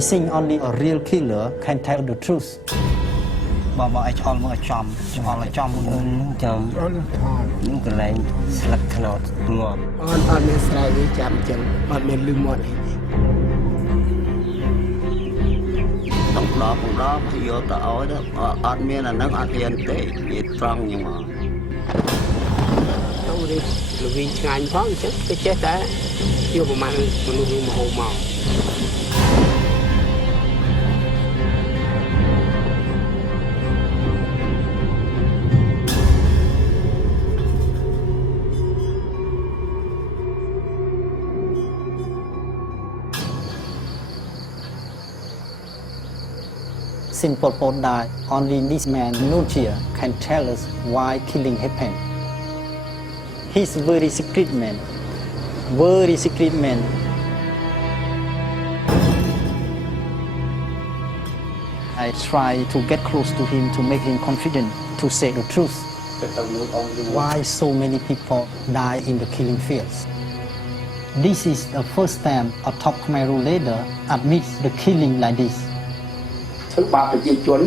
I think only a real killer can tell the truth. បើឯឆ្អល់មើលចំឆ្អល់ឲ្យចំចំនឹងកន្លែងស្លឹកថ្នោតងាប់អត់មានស្រែនេះចាំចឹងអត់មានលឺមាត់អីต้องដកយកទៅឲ្យទៅអត់មានអានឹងអត់ហ៊ានទេនិយាយត្រង់ហ្នឹងមកទៅនេះលវិញឆ្ងាញ់ផងអញ្ចឹងគេចេះតែយកប្រមាណមនុស្សមកហូបមក Since Pol Pot died, only this man, Nunchia, can tell us why killing happened. He's a very secret man. Very secret man. I try to get close to him to make him confident to say the truth. Why so many people die in the killing fields? This is the first time a top Khmer leader admits the killing like this. ធ្វើបាបប្រជាជន